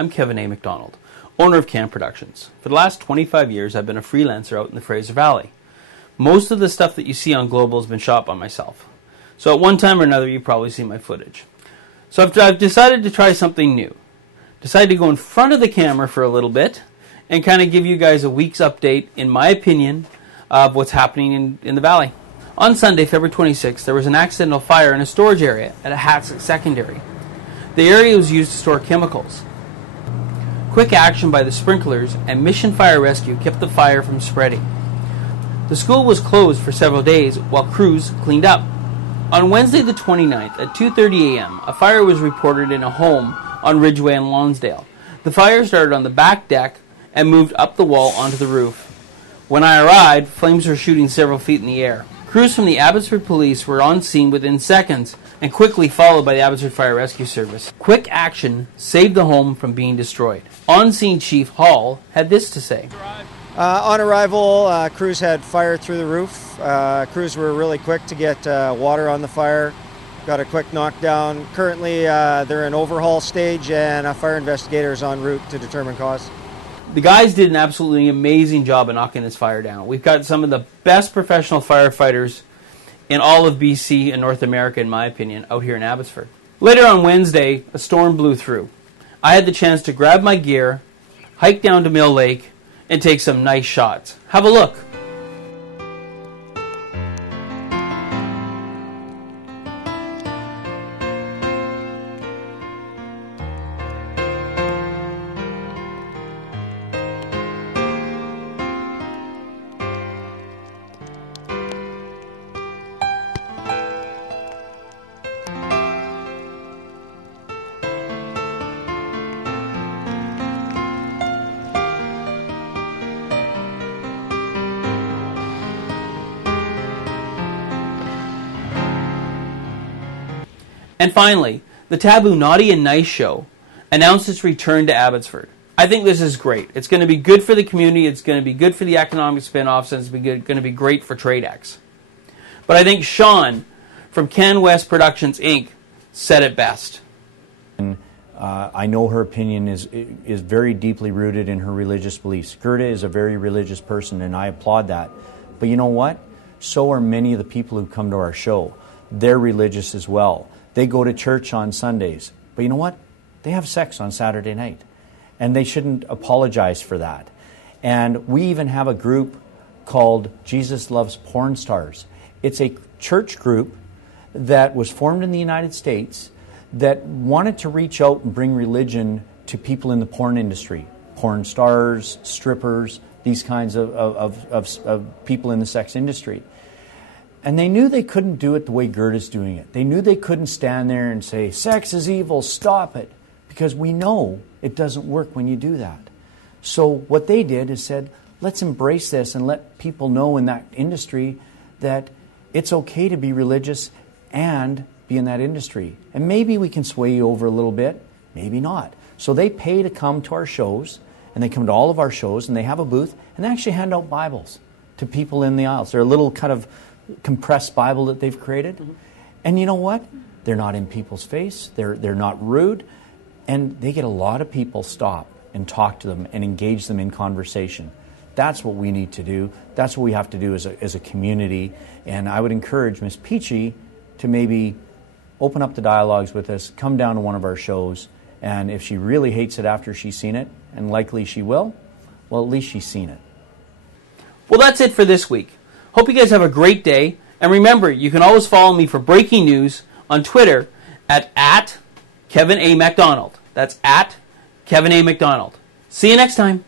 I'm Kevin A. MacDonald, owner of Can Productions. For the last 25 years, I've been a freelancer out in the Fraser Valley. Most of the stuff that you see on Global has been shot by myself. So at one time or another, you've probably seen my footage. So I've decided to try something new. Decided to go in front of the camera for a little bit and kind of give you guys a week's update, in my opinion, of what's happening in the valley. On Sunday, February 26th, there was an accidental fire in a storage area at a Hatsik secondary. The area was used to store chemicals. Quick action by the sprinklers and Mission Fire Rescue kept the fire from spreading. The school was closed for several days while crews cleaned up. On Wednesday the 29th at 2:30 a.m., a fire was reported in a home on Ridgeway and Lonsdale. The fire started on the back deck and moved up the wall onto the roof. When I arrived, flames were shooting several feet in the air. Crews from the Abbotsford Police were on scene within seconds and quickly followed by the Abbotsford Fire Rescue Service. Quick action saved the home from being destroyed. On-scene Chief Hall had this to say. On arrival, crews had fire through the roof. Crews were really quick to get water on the fire. Got a quick knockdown. Currently, they're in overhaul stage and a fire investigator is en route to determine cause. The guys did an absolutely amazing job of knocking this fire down. We've got some of the best professional firefighters in all of BC and North America, in my opinion, out here in Abbotsford. Later on Wednesday, a storm blew through. I had the chance to grab my gear, hike down to Mill Lake, and take some nice shots. Have a look. And finally, the Taboo Naughty and Nice show announced its return to Abbotsford. I think this is great. It's going to be good for the community, it's going to be good for the economic spin-offs, and it's going to be great for TradeX. But I think Sean from Can West Productions, Inc. said it best. I know her opinion is very deeply rooted in her religious beliefs. Gerda is a very religious person, and I applaud that. But you know what? So are many of the people who come to our show. They're religious as well. They go to church on Sundays. But you know what? They have sex on Saturday night. And they shouldn't apologize for that. And we even have a group called Jesus Loves Porn Stars. It's a church group that was formed in the United States that wanted to reach out and bring religion to people in the porn industry. Porn stars, strippers, these kinds of people in the sex industry. And they knew they couldn't do it the way Gerda's doing it. They knew they couldn't stand there and say, sex is evil, stop it. Because we know it doesn't work when you do that. So what they did is said, let's embrace this and let people know in that industry that it's okay to be religious and be in that industry. And maybe we can sway you over a little bit, maybe not. So they pay to come to our shows, and they come to all of our shows, and they have a booth, and they actually hand out Bibles to people in the aisles. They're a little kind of compressed Bible that they've created. Mm-hmm. And you know what? They're not in people's face. They're not rude. And they get a lot of people stop and talk to them and engage them in conversation. That's what we need to do. That's what we have to do as a community. And I would encourage Miss Peachy to maybe open up the dialogues with us, come down to one of our shows, and if she really hates it after she's seen it, and likely she will, well, at least she's seen it. Well, that's it for this week. Hope you guys have a great day. And remember, you can always follow me for breaking news on Twitter at Kevin A. MacDonald. That's at Kevin A. MacDonald. See you next time.